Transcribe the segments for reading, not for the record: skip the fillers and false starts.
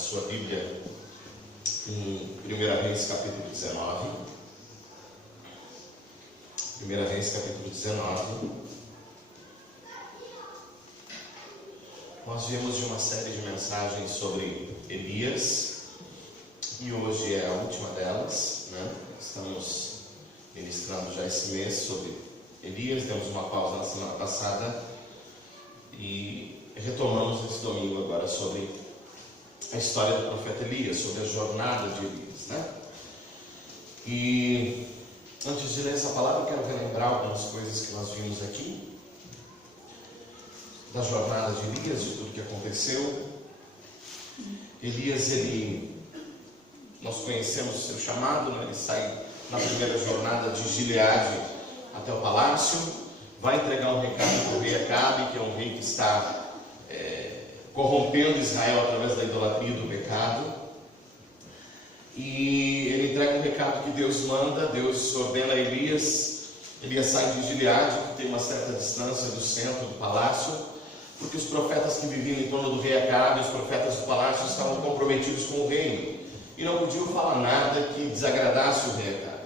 sua Bíblia em 1 Reis capítulo 19. 1 Reis capítulo 19. Nós viemos de uma série de mensagens sobre Elias e hoje é a última delas, né? Estamos ministrando já esse mês sobre Elias, demos uma pausa na semana passada e retomamos esse domingo agora sobre a história do profeta Elias, sobre a jornada de Elias, né? E antes de ler essa palavra, eu quero relembrar algumas coisas que nós vimos aqui da jornada de Elias, de tudo que aconteceu. Elias, nós conhecemos o seu chamado, né? Ele sai na primeira jornada de Gileade até o palácio, vai entregar um recado para o rei Acabe, que é um rei que está corrompendo Israel através da idolatria e do pecado. E ele entrega um recado que Deus manda, Deus ordena a Elias. Elias sai de Gileade, que tem uma certa distância do centro do palácio, porque os profetas que viviam em torno do rei Acabe, os profetas do palácio, estavam comprometidos com o reino e não podiam falar nada que desagradasse o rei Acabe.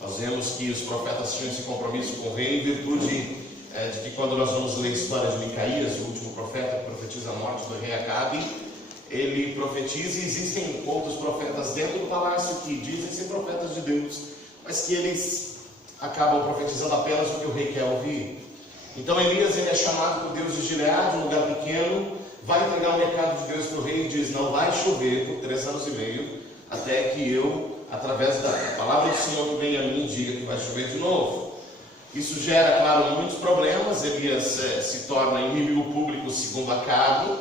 Nós vemos que os profetas tinham esse compromisso com o rei em virtude de que, quando nós vamos ler a história de Micaías, o último profeta que profetiza a morte do rei Acabe, ele profetiza, e existem outros profetas dentro do palácio que dizem ser profetas de Deus, mas que eles acabam profetizando apenas o que o rei quer ouvir. Então Elias, ele é chamado por Deus de Gileade, um lugar pequeno, vai entregar um recado de Deus para o rei e diz: não vai chover por 3 anos e meio, até que eu, através da palavra do Senhor que vem a mim, diga que vai chover de novo. Isso gera, claro, muitos problemas. Elias se torna inimigo público segundo Acabe,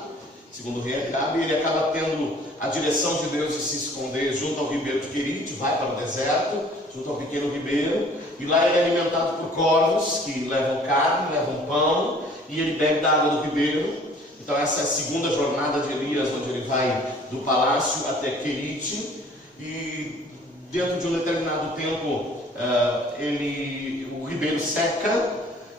segundo o rei Acabe, e ele acaba tendo a direção de Deus de se esconder junto ao ribeiro de Querite, vai para o deserto, junto ao pequeno ribeiro, e lá ele é alimentado por corvos que levam carne, levam pão, e ele bebe da água do ribeiro. Então essa é a segunda jornada de Elias, onde ele vai do palácio até Querite, e dentro de um determinado tempo o ribeiro seca,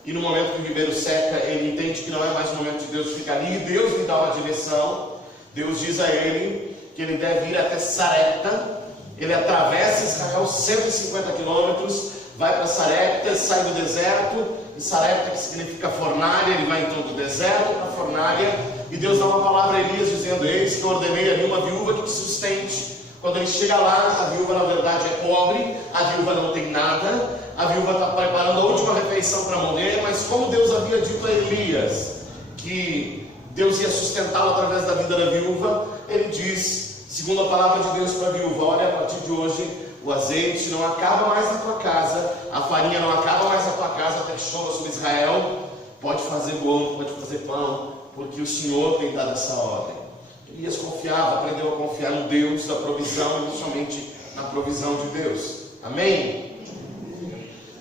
e no momento que o ribeiro seca, ele entende que não é mais o momento de Deus ficar ali, e Deus lhe dá uma direção. Deus diz a ele que ele deve ir até Sarepta. Ele atravessa Israel 150 quilômetros, vai para Sarepta, sai do deserto, e Sarepta, que significa fornalha, ele vai então do deserto para a fornalha, e Deus dá uma palavra a Elias dizendo: eis que eu ordenei ali uma viúva que te sustente. Quando ele chega lá, a viúva na verdade é pobre, a viúva não tem nada, a viúva está preparando a última refeição para morrer, mas como Deus havia dito a Elias que Deus ia sustentá-lo através da vida da viúva, ele diz, segundo a palavra de Deus para a viúva: olha, a partir de hoje o azeite não acaba mais na tua casa, a farinha não acaba mais na tua casa até que chova sobre Israel, pode fazer bolo, pode fazer pão, porque o Senhor tem dado essa ordem. Elias confiava, aprendeu a confiar no Deus da provisão, e não somente na provisão de Deus. Amém?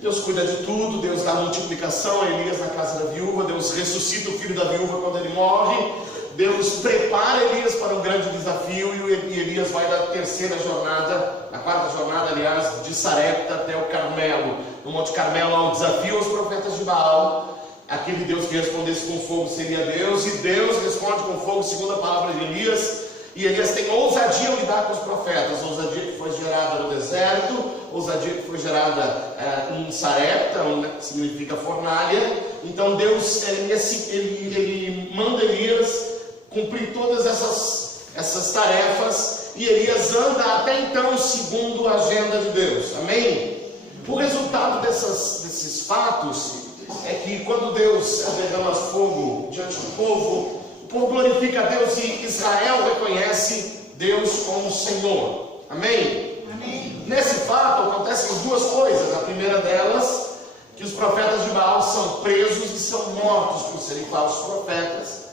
Deus cuida de tudo, Deus dá multiplicação a Elias na casa da viúva, Deus ressuscita o filho da viúva quando ele morre, Deus prepara Elias para um grande desafio, e Elias vai da terceira jornada, na quarta jornada, aliás, de Sarepta até o Carmelo. No Monte Carmelo há um desafio aos profetas de Baal. Aquele Deus que respondesse com fogo seria Deus, e Deus responde com fogo segundo a palavra de Elias. E Elias tem ousadia ao lidar com os profetas, ousadia que foi gerada no deserto, ousadia que foi gerada em Sarepta, que significa fornalha. Então Deus, ele manda Elias cumprir todas essas tarefas, e Elias anda até então segundo a agenda de Deus. Amém? O resultado desses fatos é que, quando Deus derrama fogo diante do povo, o povo glorifica a Deus, e Israel reconhece Deus como Senhor. Amém? Amém. Nesse fato acontecem duas coisas. A primeira delas, que os profetas de Baal são presos e são mortos por serem falsos profetas,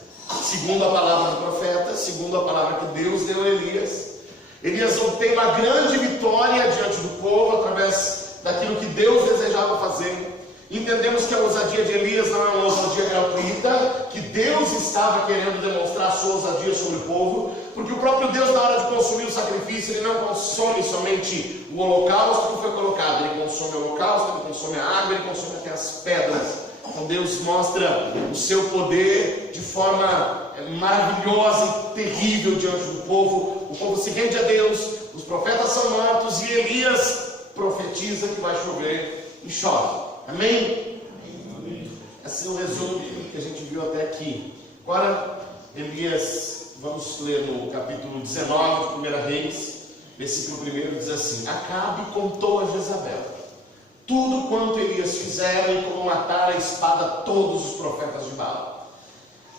segundo a palavra do profeta, segundo a palavra que Deus deu a Elias. Elias obtém uma grande vitória diante do povo através daquilo que Deus desejava fazer. Entendemos que a ousadia de Elias não é uma ousadia gratuita, que Deus estava querendo demonstrar a sua ousadia sobre o povo, porque o próprio Deus, na hora de consumir o sacrifício, ele não consome somente o holocausto que foi colocado, ele consome o holocausto, ele consome a água, ele consome até as pedras. Então Deus mostra o seu poder de forma maravilhosa e terrível diante do povo. O povo se rende a Deus, os profetas são mortos e Elias profetiza que vai chover e chove. Amém? Esse é o resumo que a gente viu até aqui. Agora, Elias, vamos ler no capítulo 19 de 1 Reis, versículo 1, diz assim: Acabe contou a Jezabel tudo quanto Elias fizera e como matar a espada todos os profetas de Baal.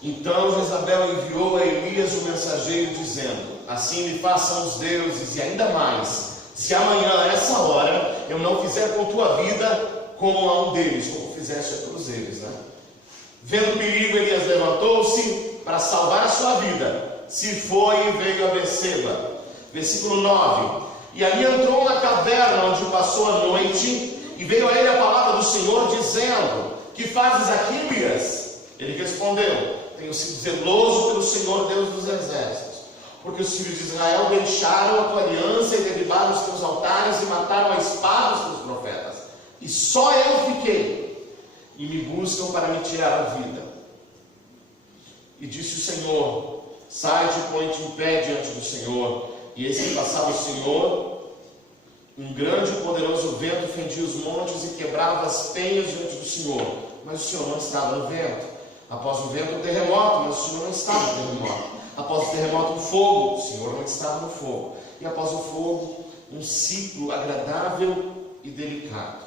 Então Jezabel enviou a Elias um mensageiro dizendo: Assim lhe façam os deuses, e ainda mais, se amanhã a essa hora eu não fizer com tua vida como a um deles, como fizeste a todos eles, né? Vendo o perigo, Elias levantou-se para salvar a sua vida, se foi e veio a Beceba. Versículo 9: E ali entrou na caverna onde passou a noite, e veio a ele a palavra do Senhor, dizendo: Que fazes aqui, Elias? Ele respondeu: Tenho sido zeloso pelo Senhor Deus dos exércitos, porque os filhos de Israel deixaram a tua aliança e derribaram os teus altares e mataram a espada os teus profetas. E só eu fiquei, e me buscam para me tirar a vida. E disse o Senhor: Sai-te e põe-te em pé diante do Senhor. E eis que passava o Senhor, um grande e poderoso vento fendia os montes e quebrava as penhas diante do Senhor, mas o Senhor não estava no vento. Após o vento, um terremoto, mas o Senhor não estava no terremoto. Após o terremoto, um fogo, o Senhor não estava no fogo. E após o fogo, um ciclo agradável e delicado.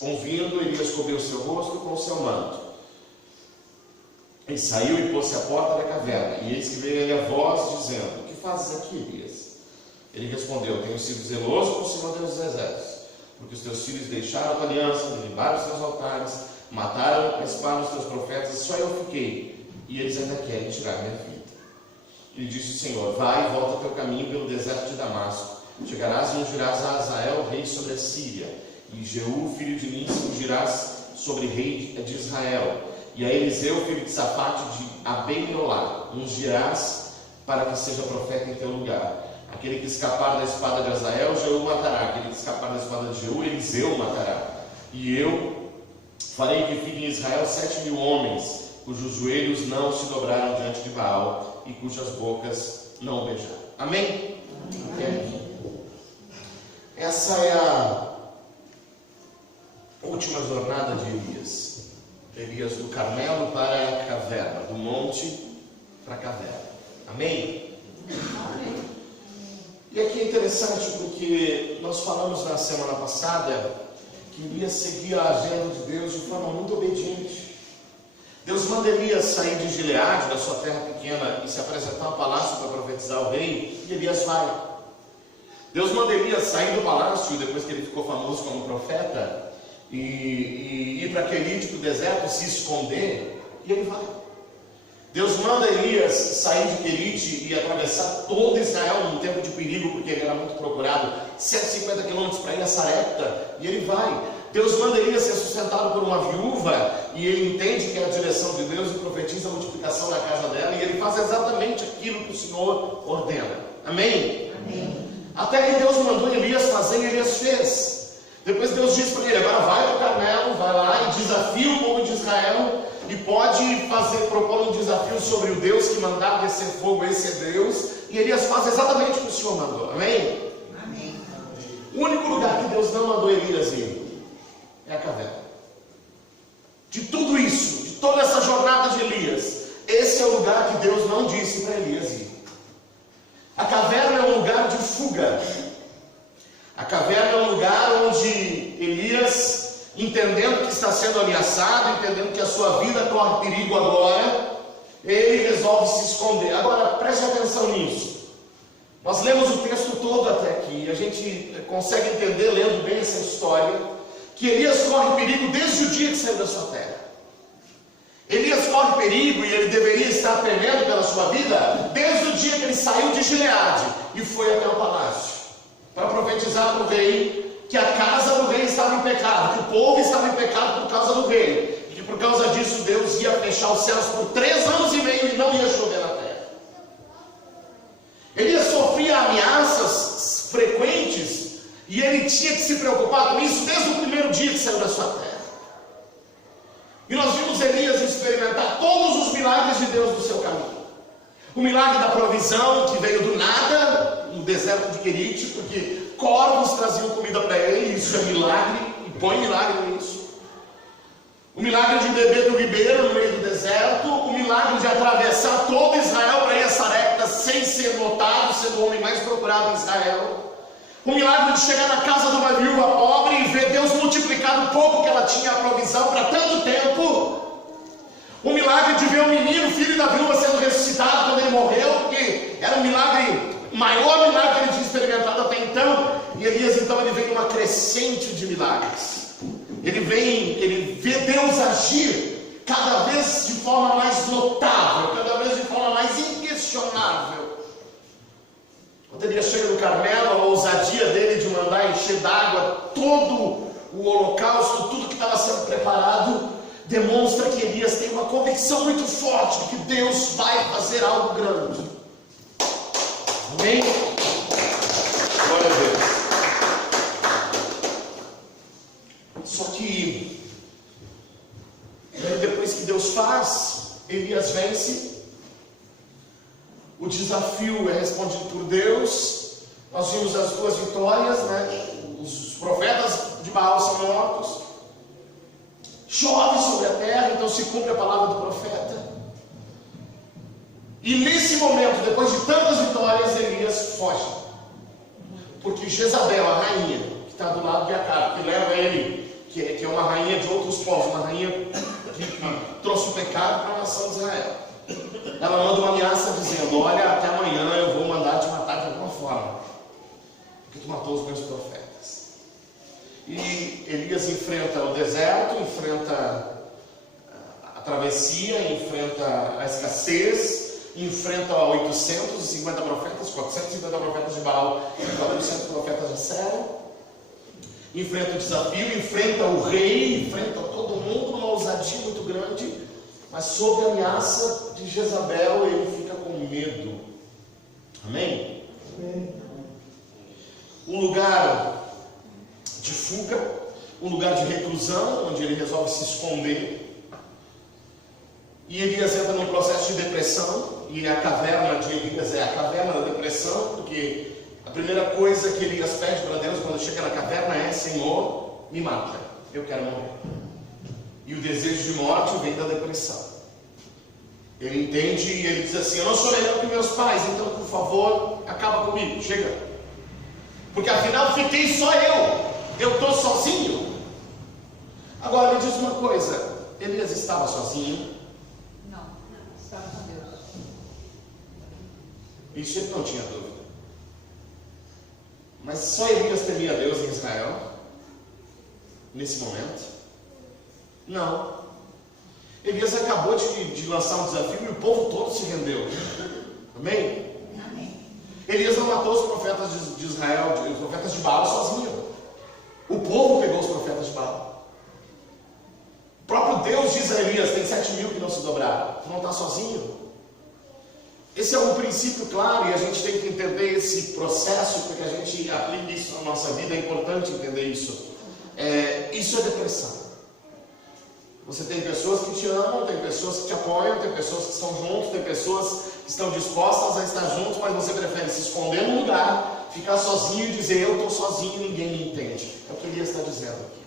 Ouvindo, Elias cobriu o seu rosto com o seu manto. Ele saiu e pôs-se à porta da caverna, e eis que veio ele a voz, dizendo: Que fazes aqui, Elias? Ele respondeu: Tenho sido zeloso com o Senhor Deus dos exércitos, porque os teus filhos deixaram a tua aliança, derribaram os teus altares, mataram a espada os teus profetas, e só eu fiquei, e eles ainda querem tirar minha vida. E disse o Senhor: Vai e volta teu caminho pelo deserto de Damasco, chegarás e ungirás a Azael, rei sobre a Síria, e Jeú, filho de Nimsi, ungirás sobre rei de Israel, e a Eliseu, filho de Safate, de Abel-Meolá, ungirás para que seja profeta em teu lugar. Aquele que escapar da espada de Azael, Jeú matará. Aquele que escapar da espada de Jeú, Eliseu matará. E eu farei que fiquem em Israel 7.000 homens, cujos joelhos não se dobraram diante de Baal, e cujas bocas não o beijaram. Amém? Amém. Essa é a última jornada de Elias. Elias do Carmelo para a caverna, do monte para a caverna. Amém? Amém. E aqui é interessante porque nós falamos na semana passada que Elias seguia a agenda de Deus de forma muito obediente. Deus manda Elias sair de Gileade, da sua terra pequena, e se apresentar ao palácio para profetizar o rei, e Elias vai. Deus manda Elias sair do palácio, depois que ele ficou famoso como profeta, e ir para Querite, para o deserto, se esconder, e ele vai. Deus manda Elias sair de Querite e atravessar todo Israel num tempo de perigo, porque ele era muito procurado, 150 quilômetros para ir a Sarepta, e ele vai. Deus manda Elias ser sustentado por uma viúva, e ele entende que é a direção de Deus e profetiza a multiplicação na casa dela, e ele faz exatamente aquilo que o Senhor ordena. Amém? Amém. Até que Deus mandou Elias fazer, e Elias fez. Depois Deus disse para ele: agora vai para o Carmelo, vai lá e desafia o povo de Israel, e pode propor um desafio sobre o Deus que mandar descer fogo, esse é Deus. E Elias faz exatamente o que o Senhor mandou. Amém? Amém. O único lugar que Deus não mandou Elias ir é a caverna. De tudo isso, de toda essa jornada de Elias, esse é o lugar que Deus não disse para Elias ir. A caverna é um lugar de fuga. A caverna é um lugar onde Elias, entendendo que está sendo ameaçado, entendendo que a sua vida corre perigo agora, ele resolve se esconder. Agora, preste atenção nisso. Nós lemos o texto todo até aqui, a gente consegue entender, lendo bem essa história, que Elias corre perigo desde o dia que saiu da sua terra. Elias corre perigo, e ele deveria estar temendo pela sua vida, desde o dia que ele saiu de Gileade e foi até o palácio, para profetizar para o rei que a casa do rei estava em pecado, que o povo estava em pecado por causa do rei, e que por causa disso Deus ia fechar os céus por 3 anos e meio e não ia chover na terra. Elias sofria ameaças frequentes, e ele tinha que se preocupar com isso desde o primeiro dia que saiu da sua terra. E nós vimos Elias experimentar todos os milagres de Deus O milagre da provisão, que veio do nada, no deserto de Querite, porque corvos traziam comida para ele, isso é milagre, e põe milagre nisso. O milagre de beber do ribeiro no meio do deserto, o milagre de atravessar todo Israel para ir a Sarepta sem ser notado, sendo o homem mais procurado em Israel. O milagre de chegar na casa de uma viúva pobre e ver Deus multiplicar o pouco que ela tinha a provisão para tanto tempo. O milagre de ver o menino, filho da viúva, sendo ressuscitado quando ele morreu, porque era um milagre, maior milagre que ele tinha experimentado até então. E Elias então ele vem numa crescente de milagres. Ele vê Deus agir cada vez de forma mais notável, cada vez de forma mais inquestionável. Quando Elias chega no Carmelo, a ousadia dele de mandar encher d'água todo o holocausto, tudo que estava sendo preparado, demonstra que Elias tem uma convicção muito forte de que Deus vai fazer algo grande. Amém? Glória a Deus. Só que depois que Deus faz, Elias vence. O desafio é respondido por Deus. Nós vimos as duas vitórias, né? Os profetas de Baal são mortos. Chove sobre a terra, então se cumpre a palavra do profeta. E nesse momento, depois de tantas vitórias, Elias foge. Porque Jezabel, a rainha, que está do lado de Acabe, que leva ele, que é uma rainha de outros povos, uma rainha que trouxe o pecado para a nação de Israel. Ela manda uma ameaça dizendo: olha, até amanhã eu vou mandar te matar de alguma forma, porque tu matou os meus profetas. E Elias enfrenta o deserto, enfrenta a travessia, enfrenta a escassez, enfrenta 850 profetas, 450 profetas de Baal e 400 profetas de Acera, enfrenta o desafio, enfrenta o rei, enfrenta todo mundo numa ousadia muito grande, mas sob a ameaça de Jezabel ele fica com medo. Amém? Amém. Um lugar de fuga, um lugar de reclusão, onde ele resolve se esconder. E Elias entra num processo de depressão, e a caverna de Elias é a caverna da depressão, porque a primeira coisa que Elias pede para Deus quando chega na caverna é: Senhor, me mata, eu quero morrer. E o desejo de morte vem da depressão. Ele entende e ele diz assim: eu não sou melhor que meus pais, então por favor, acaba comigo, chega. Porque afinal fiquei só eu estou sozinho. Agora me diz uma coisa: Elias estava sozinho? Não, estava com Deus. Isso ele não tinha dúvida. Mas só Elias temia Deus em Israel? Nesse momento? Não. Elias acabou de lançar um desafio e o povo todo se rendeu. Amém? Amém. Elias não matou os profetas de Israel, os profetas de Baal sozinho. O povo pegou os profetas de Baal. O próprio Deus diz a Elias: tem 7.000 que não se dobraram. Tu não está sozinho. Esse é um princípio claro e a gente tem que entender esse processo para que a gente aplique isso na nossa vida. É importante entender isso. Isso é depressão. Você tem pessoas que te amam, tem pessoas que te apoiam, tem pessoas que estão juntos, tem pessoas que estão dispostas a estar juntos, mas você prefere se esconder num lugar, ficar sozinho e dizer: eu estou sozinho e ninguém me entende. É o que Elias está dizendo aqui.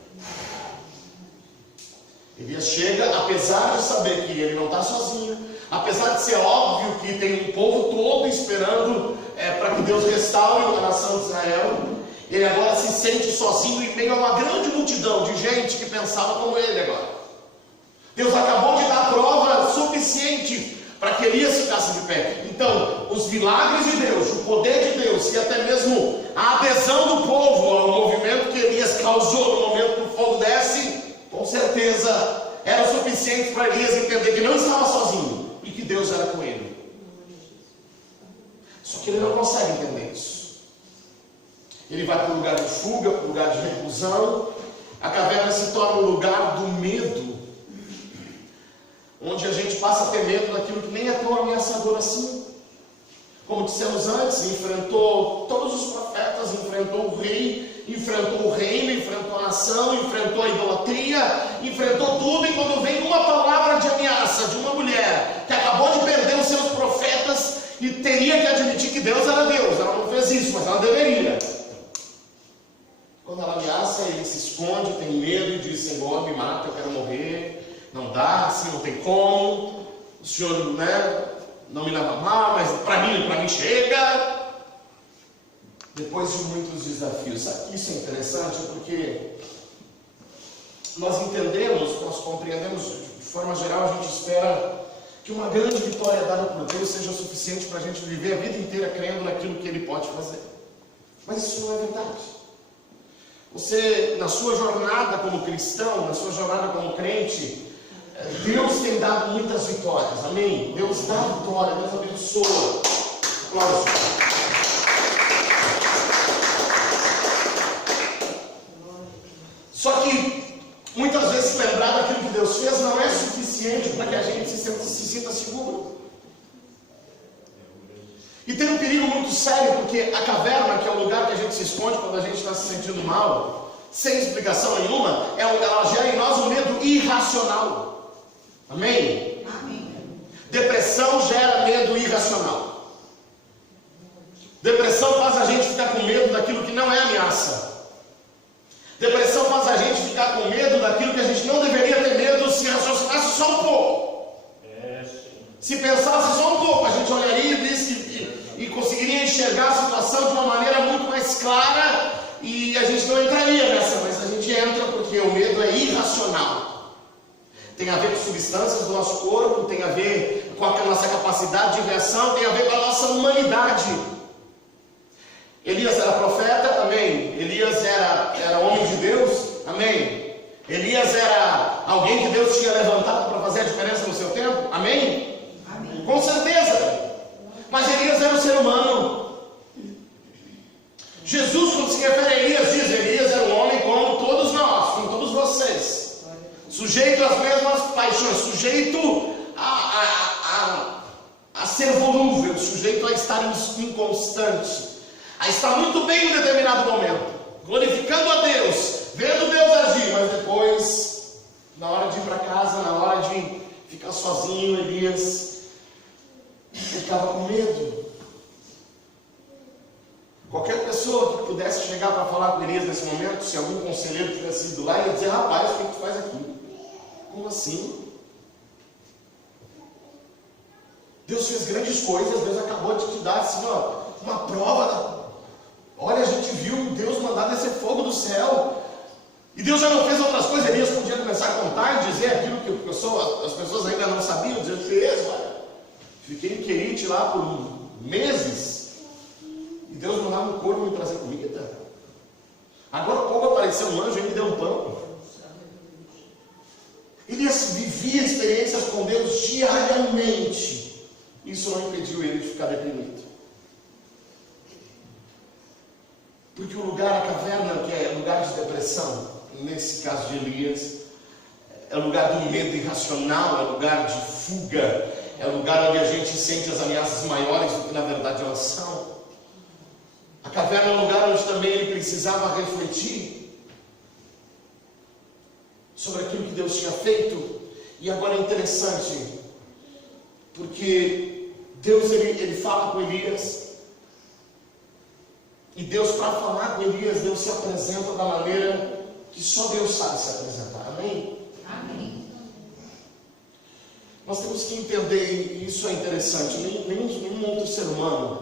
Elias chega, apesar de saber que ele não está sozinho, apesar de ser óbvio que tem um povo todo esperando para que Deus restaure a nação de Israel, ele agora se sente sozinho em meio a uma grande multidão de gente que pensava como ele agora. Deus acabou de dar prova suficiente para que Elias ficasse de pé. Então, os milagres de Deus, o poder de Deus e até mesmo a adesão do povo ao movimento que Elias causou no momento que o fogo desce, com certeza era suficiente para Elias entender que não estava sozinho e que Deus era com ele. Só que ele não consegue entender isso. Ele vai para um lugar de fuga, para um lugar de reclusão. A caverna se torna um lugar do medo, onde a gente passa a ter medo daquilo que nem é tão ameaçador assim. Como dissemos antes, enfrentou todos os profetas, enfrentou o rei, enfrentou o reino, enfrentou a nação, enfrentou a idolatria, enfrentou tudo, e quando vem uma palavra de ameaça de uma mulher que acabou de perder os seus profetas, e teria que admitir que Deus era Deus. Ela não fez isso, mas ela deveria. Quando ela ameaça, ele se esconde, tem medo e diz: Senhor, me mata, eu quero morrer. Não dá, assim não tem como. O Senhor, não me leva mal, mas para mim chega. Depois de muitos desafios. Sabe que isso é interessante? Porque nós entendemos, nós compreendemos, de forma geral, a gente espera que uma grande vitória dada por Deus seja suficiente para a gente viver a vida inteira crendo naquilo que Ele pode fazer. Mas isso não é verdade. Você, na sua jornada como cristão, na sua jornada como crente, Deus tem dado muitas vitórias, amém? Deus dá vitória, Deus abençoa. Glória a Deus. Só que, muitas vezes, lembrar daquilo que Deus fez não é suficiente para que a gente se sinta seguro. E tem um perigo muito sério, porque a caverna, que é o lugar que a gente se esconde quando a gente está se sentindo mal, sem explicação nenhuma, ela gera em nós um medo irracional. Amém? Amém. Depressão gera medo irracional. Depressão faz a gente ficar com medo daquilo que não é ameaça. Depressão faz a gente ficar com medo daquilo que a gente não deveria ter medo se raciocinasse só um pouco. Se pensasse só um pouco, a gente olharia e conseguiria enxergar a situação de uma maneira muito mais clara e a gente não entraria nessa, mas a gente entra porque o medo é irracional. Tem a ver com substâncias do nosso corpo, tem a ver com a nossa capacidade de reação, tem a ver com a nossa humanidade. Elias era profeta, amém. Elias era homem de Deus, amém. Elias era alguém que Deus tinha levantado para fazer a diferença no seu tempo, amém? Amém. Com certeza. Mas Elias era um ser humano. Jesus, quando se refere a Elias, diz: Elias era um homem como todos nós, como todos vocês, sujeito às mesmas paixões, sujeito a ser volúvel, sujeito a estar inconstante, a estar muito bem em um determinado momento, glorificando a Deus, vendo Deus agir, mas depois, na hora de ir para casa, na hora de ficar sozinho, Elias ficava com medo. Qualquer pessoa que pudesse chegar para falar com Elias nesse momento, se algum conselheiro tivesse ido lá, ia dizer: rapaz, o que tu faz aqui? Como assim? Deus fez grandes coisas, Deus acabou de te dar assim, uma prova. Olha, a gente viu Deus mandar descer fogo do céu. E Deus já não fez outras coisas. Elias podia começar a contar e dizer aquilo que as pessoas ainda não sabiam. Dizer: fez, olha, fiquei em Querite lá por meses. E Deus mandava um corvo me trazer comida. Agora há pouco apareceu um anjo e me deu um pão. Elias vivia experiências com Deus diariamente. Isso não impediu ele de ficar deprimido. Porque o lugar, a caverna, que é lugar de depressão, nesse caso de Elias, é lugar do medo irracional, é lugar de fuga, é lugar onde a gente sente as ameaças maiores do que na verdade elas são. A caverna é um lugar onde também ele precisava refletir sobre aquilo que Deus tinha feito. E agora é interessante, porque Deus ele fala com Elias, e Deus, para falar com Elias, Deus se apresenta da maneira que só Deus sabe se apresentar, amém? Amém. Nós temos que entender, e isso é interessante, nenhum outro ser humano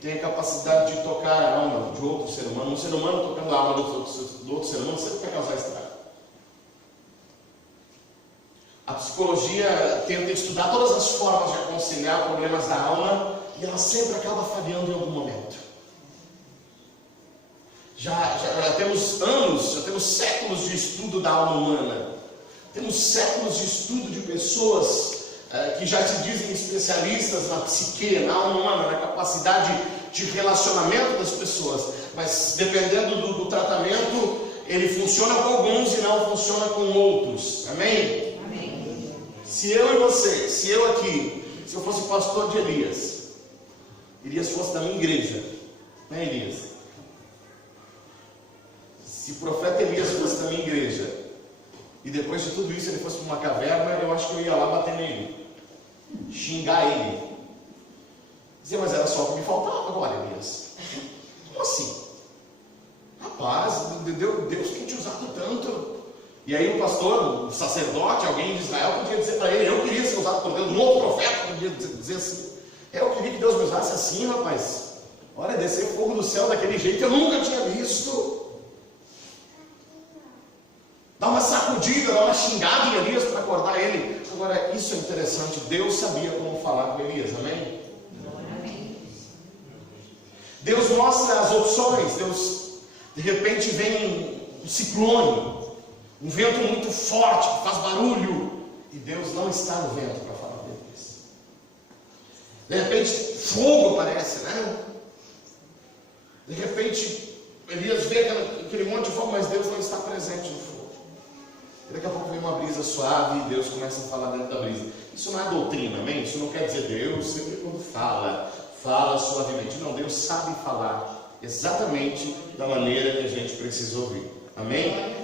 tem a capacidade de tocar a alma de outro ser humano. Um ser humano tocando a alma do outro ser humano sempre vai causar estrago. A psicologia tenta estudar todas as formas de aconselhar problemas da alma e ela sempre acaba falhando em algum momento. Já temos anos, já temos séculos de estudo da alma humana. Temos séculos de estudo de pessoas que já se dizem especialistas na psique, na alma humana, na capacidade de relacionamento das pessoas. Mas dependendo do tratamento, ele funciona com alguns e não funciona com outros. Amém? Amém. Se eu e você, se eu aqui, se eu fosse pastor de Elias fosse da minha igreja, né, Elias? Se o profeta Elias fosse da minha igreja, e depois de tudo isso ele fosse para uma caverna, eu acho que eu ia lá bater nele, xingar ele. Dizia, mas era só o que me faltava agora, Elias. Como assim? Rapaz, Deus tem te usado tanto. E aí o pastor, o sacerdote, alguém de Israel podia dizer para ele, eu queria ser usado por Deus. Um outro profeta podia dizer assim, eu queria que Deus me usasse assim, rapaz. Olha, descer fogo do céu daquele jeito eu nunca tinha visto. Dá uma sacudida, dá uma xingada em Elias para acordar ele. Agora, isso é interessante, Deus sabia como falar com Elias, amém? Deus mostra as opções. Deus, de repente, vem um ciclone, um vento muito forte, que faz barulho, e Deus não está no vento para falar com Elias. De repente, fogo aparece, né? De repente, Elias vê aquele monte de fogo, mas Deus não está presente no fogo. E daqui a pouco vem uma brisa suave e Deus começa a falar dentro da brisa. Isso não é doutrina, amém? Isso não quer dizer Deus sempre quando fala suavemente. Não, Deus sabe falar exatamente da maneira que a gente precisa ouvir. Amém?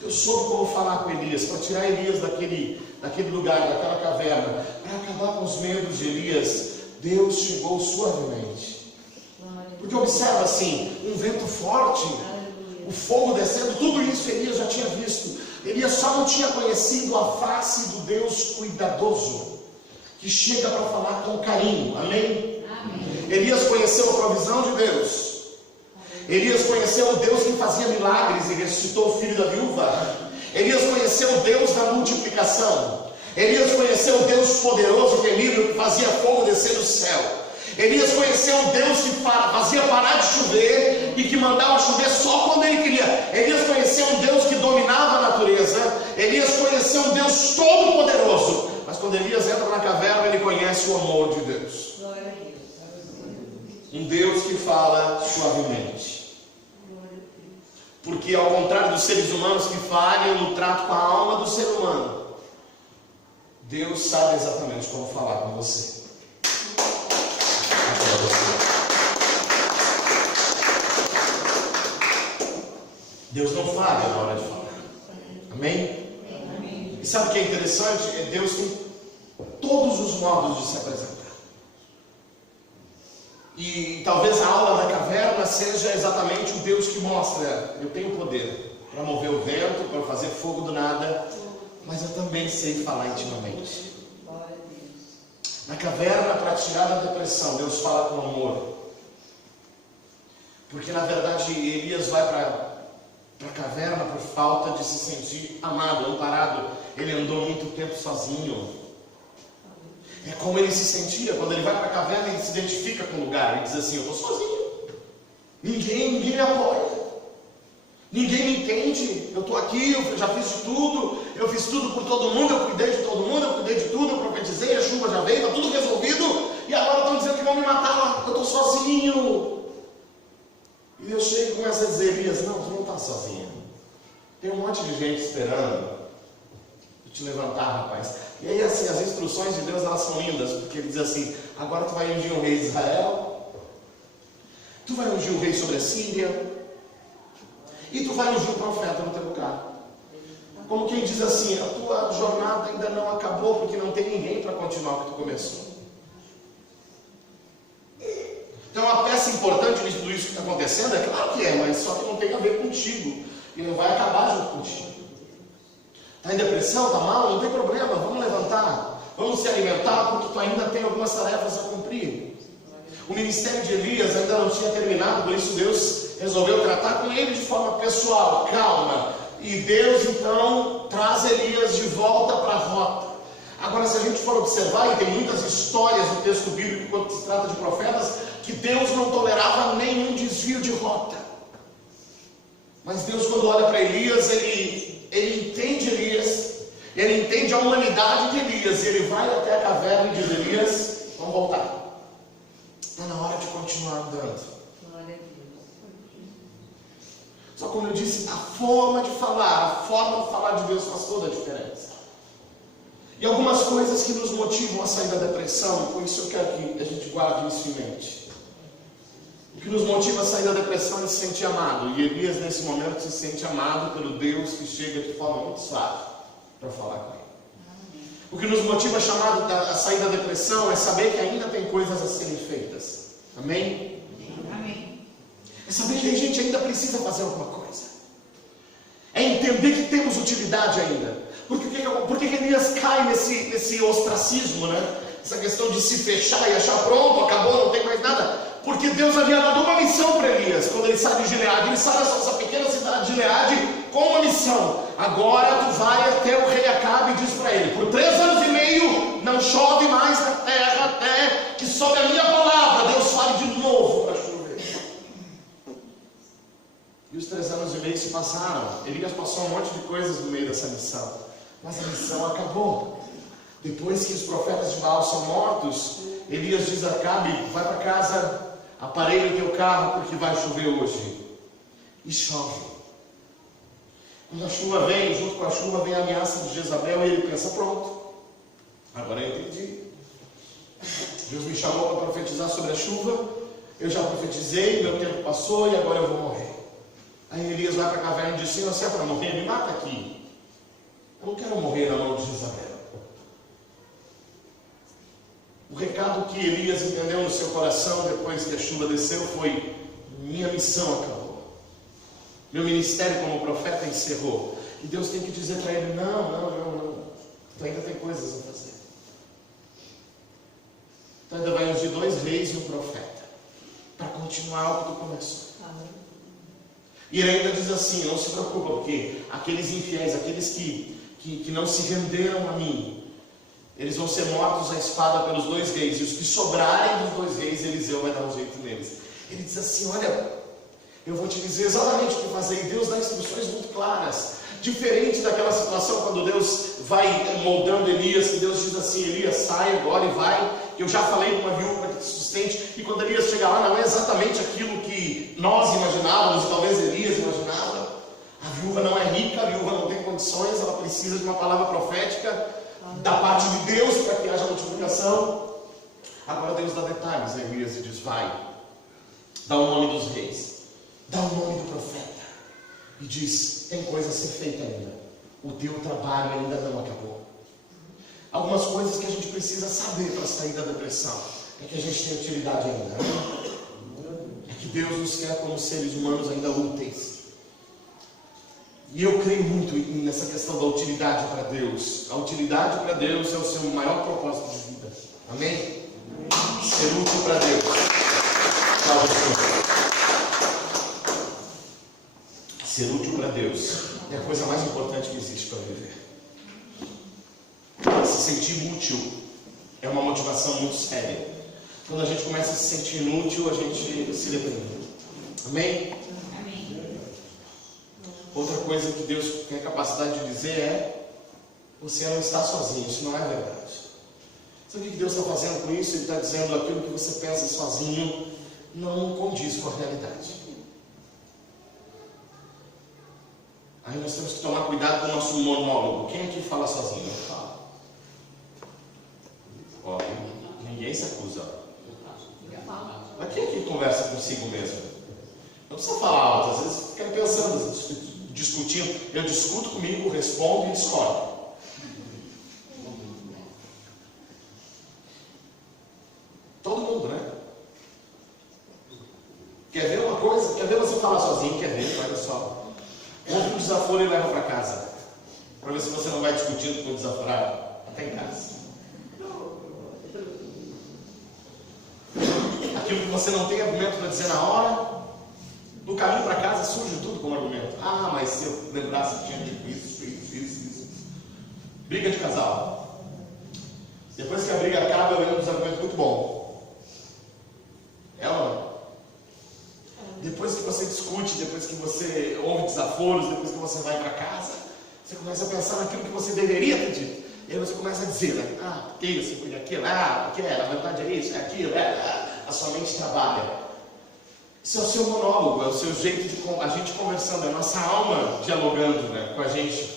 Deus soube como falar com Elias, para tirar Elias daquele lugar, daquela caverna, para acabar com os medos de Elias. Deus chegou suavemente. Porque observa assim, um vento forte, o fogo descendo, tudo isso Elias já tinha visto. Elias só não tinha conhecido a face do Deus cuidadoso, que chega para falar com carinho, amém? Amém. Elias conheceu a provisão de Deus. Elias conheceu o Deus que fazia milagres e ressuscitou o filho da viúva. Elias conheceu o Deus da multiplicação. Elias conheceu o Deus poderoso e temível que fazia fogo descer do céu. Elias conheceu o Deus que fazia parar de chover e que mandava chover só quando ele queria. Elias conheceu um Deus que dominava a natureza. Elias conheceu um Deus todo poderoso. Mas quando Elias entra na caverna, ele conhece o amor de Deus. Um Deus que fala suavemente. Porque ao contrário dos seres humanos que falham no trato com a alma do ser humano, Deus sabe exatamente como falar com você. Deus não falha na hora de falar. Amém? Amém? E sabe o que é interessante? Deus tem todos os modos de se apresentar. E talvez a aula da caverna seja exatamente o Deus que mostra: eu tenho poder para mover o vento, para fazer fogo do nada, mas eu também sei falar intimamente. Na caverna, para tirar da depressão, Deus fala com amor. Porque na verdade Elias vai para a caverna por falta de se sentir amado, amparado. Ele andou muito tempo sozinho. É como ele se sentia quando ele vai para a caverna. Ele se identifica com o lugar. Ele diz assim: eu estou sozinho, ninguém me apoia, ninguém me entende. Eu estou aqui, eu já fiz de tudo, eu fiz tudo por todo mundo, eu cuidei de todo mundo, eu cuidei de tudo, eu profetizei, a chuva já veio, está tudo resolvido, e agora estão dizendo que vão me matar. Eu estou sozinho. E Deus chega e começa a dizer: Elias, não, tu não está sozinho. Tem um monte de gente esperando te levantar, rapaz. E aí assim, as instruções de Deus, elas são lindas, porque ele diz assim: agora tu vai ungir o rei de Israel, tu vai ungir o rei sobre a Síria, e tu vai ungir o profeta no teu lugar. Como quem diz assim: a tua jornada ainda não acabou, porque não tem ninguém para continuar o que tu começou. Então uma peça importante de tudo isso que está acontecendo, é claro que é, mas só que não tem a ver contigo, e não vai acabar junto contigo. Está em depressão, está mal? Não tem problema, vamos levantar, vamos se alimentar, porque tu ainda tem algumas tarefas a cumprir. O ministério de Elias ainda não tinha terminado, por isso Deus resolveu tratar com ele de forma pessoal, calma. E Deus então traz Elias de volta para a rota. Agora, se a gente for observar, e tem muitas histórias no texto bíblico quando se trata de profetas, que Deus não tolerava nenhum desvio de rota. Mas Deus, quando olha para Elias, ele entende Elias, ele entende a humanidade de Elias, e ele vai até a caverna e diz: Elias, vamos voltar. Está na hora de continuar andando. Só como eu disse, a forma de falar de Deus faz toda a diferença. E algumas coisas que nos motivam a sair da depressão, por isso eu quero que a gente guarde isso em mente. O que nos motiva a sair da depressão é se sentir amado. E Elias, nesse momento, se sente amado pelo Deus que chega de forma muito suave para falar com ele. O que nos motiva a sair da depressão é saber que ainda tem coisas a serem feitas. Amém? Amém. É saber que a gente ainda precisa fazer alguma coisa. É entender que temos utilidade ainda. Por que Elias cai nesse ostracismo, né? Essa questão de se fechar e achar pronto, acabou, não tem mais nada. Porque Deus havia dado uma missão para Elias quando ele sai de Gileade. Ele sai dessa pequena cidade de Gileade com uma missão. Agora tu vai até o rei Acabe e diz para ele: por 3 anos e meio não chove mais na terra até que sob a minha palavra Deus fale de novo para chover. E os 3 anos e meio se passaram. Elias passou um monte de coisas no meio dessa missão, mas a missão acabou. Depois que os profetas de Baal são mortos, Elias diz a Acabe: vai para casa, aparelha o teu carro porque vai chover hoje. E chove. Quando a chuva vem, junto com a chuva vem a ameaça de Jezabel, e ele pensa: pronto, agora eu entendi. Deus me chamou para profetizar sobre a chuva, eu já profetizei, meu tempo passou e agora eu vou morrer. Aí Elias vai para a caverna e diz: Senhor, se é para morrer, me mata aqui. Eu não quero morrer na mão de Jezabel. O recado que Elias entendeu no seu coração depois que a chuva desceu foi: minha missão acabou. Meu ministério como profeta encerrou. E Deus tem que dizer para ele: não. Tu ainda tem coisas a fazer. Tu ainda vai ungir 2 reis e um profeta para continuar o que tu começou. E ele ainda diz assim: não se preocupa, porque aqueles infiéis, aqueles que não se renderam a mim, eles vão ser mortos à espada pelos 2 reis, e os que sobrarem dos 2 reis, Eliseu vai dar um jeito neles. Ele diz assim: olha, eu vou te dizer exatamente o que fazer. E Deus dá instruções muito claras, diferente daquela situação quando Deus vai moldando Elias, que Deus diz assim: Elias, sai agora e vai, que eu já falei com uma viúva que te sustente. E quando Elias chega lá, não é exatamente aquilo que nós imaginávamos, talvez Elias imaginava. A viúva não é rica, a viúva não tem condições, ela precisa de uma palavra profética da parte de Deus para que haja multiplicação. Agora Deus dá detalhes a Elias e diz: vai, dá o nome dos reis, dá o nome do profeta e diz: tem coisa a ser feita ainda, o teu trabalho ainda não acabou. Algumas coisas que a gente precisa saber para sair da depressão é que a gente tem utilidade ainda, é que Deus nos quer como seres humanos ainda úteis. E eu creio muito nessa questão da utilidade para Deus. A utilidade para Deus é o seu maior propósito de vida. Amém? Ser útil para Deus. Salve o Senhor. Ser útil para Deus é a coisa mais importante que existe para viver. Se sentir útil é uma motivação muito séria. Quando a gente começa a se sentir inútil, a gente se deprime. Amém? Outra coisa que Deus tem a capacidade de dizer é: você não está sozinho. Isso não é verdade. Sabe o que Deus está fazendo com isso? Ele está dizendo: aquilo que você pensa sozinho não condiz com a realidade. Aí nós temos que tomar cuidado com o nosso monólogo. Quem aqui fala sozinho? Eu falo. Ó, ninguém se acusa. Mas quem aqui conversa consigo mesmo? Não precisa falar alto, às vezes fica pensando, discutindo. Eu discuto comigo, respondo e discordo. Todo mundo, né? Quer ver uma coisa? Quer ver você falar sozinho? Quer ver? Olha só. Ouve um desaforo e leva para casa. Para ver se você não vai discutindo com o desaforado. Até em casa. Aquilo que você não tem argumento para dizer na hora, no caminho para casa surge tudo como argumento. Ah, mas se eu lembrasse que tinha dito isso. Briga de casal. Depois que a briga acaba, eu lembro dos argumentos muito bons. É ou não? Depois que você discute, depois que você ouve desaforos, depois que você vai para casa, você começa a pensar naquilo que você deveria ter dito. E aí você começa a dizer, né? Ah, porque isso, porque aquilo, porque na verdade é isso, é aquilo, a sua mente trabalha. Isso é o seu monólogo, é o seu jeito de a gente conversando, é a nossa alma dialogando, né, com a gente.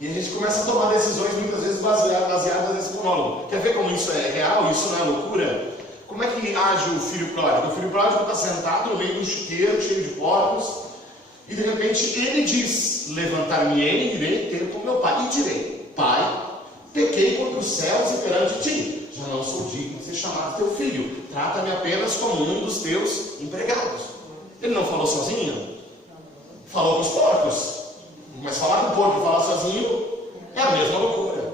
E a gente começa a tomar decisões muitas vezes baseadas nesse monólogo. Quer ver como isso é real? Isso não é loucura? Como é que age o filho pródigo? O filho pródigo está sentado no meio de um chiqueiro cheio de porcos, e de repente ele diz: levantar-me-ei e irei ter com meu pai. E direi: pai, Pequei contra os céus e perante ti. Já não sou digno de ser chamado teu filho. Trata-me apenas como um dos teus empregados. Ele não falou sozinho? Falou com os porcos. Mas falar com o porco e falar sozinho é a mesma loucura.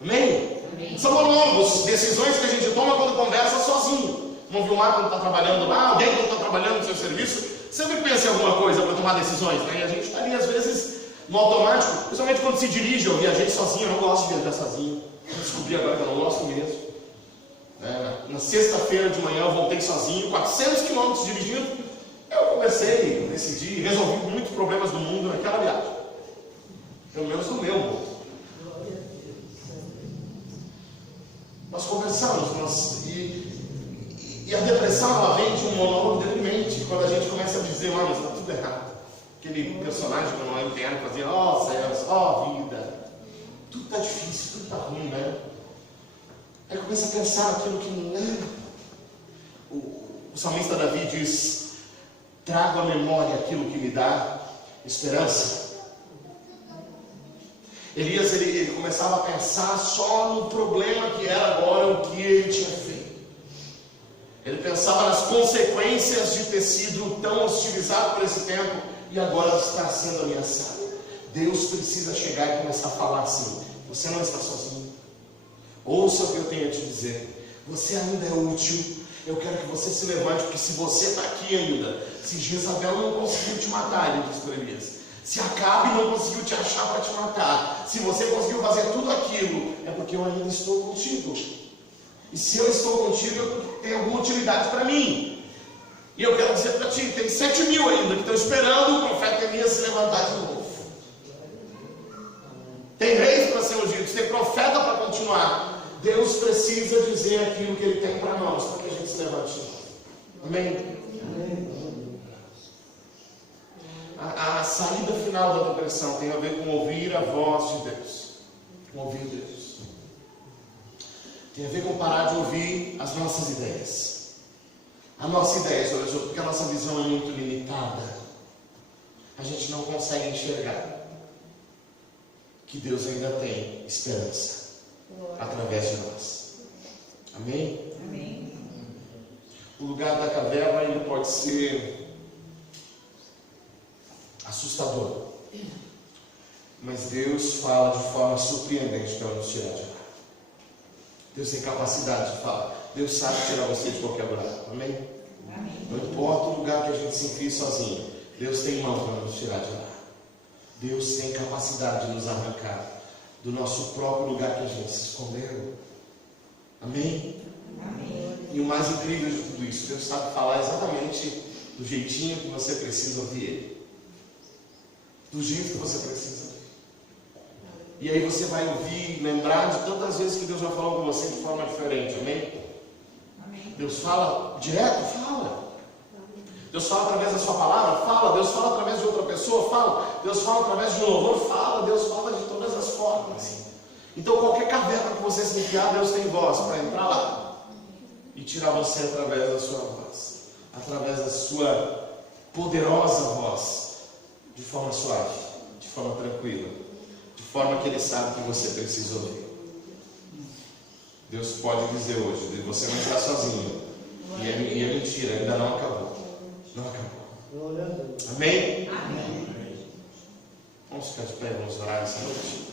Amém? São longos decisões que a gente toma quando conversa sozinho. Não viu lá quando está trabalhando lá? Alguém quando está trabalhando no seu serviço sempre pensa em alguma coisa para tomar decisões, né? E a gente está ali às vezes no automático, principalmente quando se dirige. Eu viajei sozinho, eu não gosto de viajar sozinho. Eu descobri agora que eu não gosto mesmo. Na sexta-feira de manhã eu voltei sozinho, 400 quilômetros dirigindo. Eu comecei, decidi, resolvi muitos problemas do mundo naquela viagem. Pelo menos no meu mundo. Nós conversamos, e a depressão ela vem de um monólogo deprimente. Quando a gente começa a dizer, mas está tudo errado. Aquele personagem que eu não entendo fazia, ó céus, ó vida. Tudo está difícil, tudo está ruim, né? Aí começa a pensar aquilo que não é. O salmista Davi diz: trago à memória aquilo que me dá esperança. Elias, ele começava a pensar só no problema que era agora o que ele tinha feito. Ele pensava nas consequências de ter sido tão hostilizado por esse tempo e agora está sendo ameaçado. Deus precisa chegar e começar a falar assim: você não está sozinho. Ouça o que eu tenho a te dizer. Você ainda é útil. Eu quero que você se levante, porque se você está aqui ainda, se Jezabel não conseguiu te matar, ele disse para Elias, se Acabe não conseguiu te achar para te matar, se você conseguiu fazer tudo aquilo, é porque eu ainda estou contigo. E se eu estou contigo, tem alguma utilidade para mim. E eu quero dizer para ti, tem 7.000 ainda que estão esperando o profeta Elias se levantar de novo. Tem reis para ser ungidos, tem profeta para continuar. Deus precisa dizer aquilo que Ele tem para nós, para que a gente se levante de novo. Amém? A saída final da depressão tem a ver com ouvir a voz de Deus. Com ouvir Deus. Tem a ver com parar de ouvir as nossas ideias. A nossa ideia, porque a nossa visão é muito limitada. A gente não consegue enxergar que Deus ainda tem esperança através de nós. Amém? Amém. O lugar da caverna ele pode ser assustador, mas Deus fala de forma surpreendente para nos tirar de lá. Deus tem capacidade de falar. Deus sabe tirar você de qualquer buraco. Amém? Amém. Não importa o lugar que a gente se enfie sozinho, Deus tem mão para nos tirar de lá. Deus tem capacidade de nos arrancar do nosso próprio lugar que a gente se escondeu. Amém? Amém. E o mais incrível de tudo isso, Deus sabe falar exatamente do jeitinho que você precisa ouvir Ele. Do jeito que você precisa ouvir. E aí você vai ouvir, lembrar de tantas vezes que Deus já falou com você de forma diferente. Amém? Amém. Deus fala direto? Fala. Deus fala através da sua palavra? Fala. Deus fala através de outra pessoa? Fala. Deus fala através de um louvor? Fala. Deus fala de todas as formas. Então qualquer caverna que você se enfiar, Deus tem voz para entrar lá e tirar você através da sua voz, através da sua poderosa voz, de forma suave, de forma tranquila, de forma que Ele sabe que você precisa ouvir. Deus pode dizer hoje, você não está sozinho. E é mentira, ainda não acabou. Não acabou. Amém? Amém. Vamos ficar de pé, vamos orar essa noite.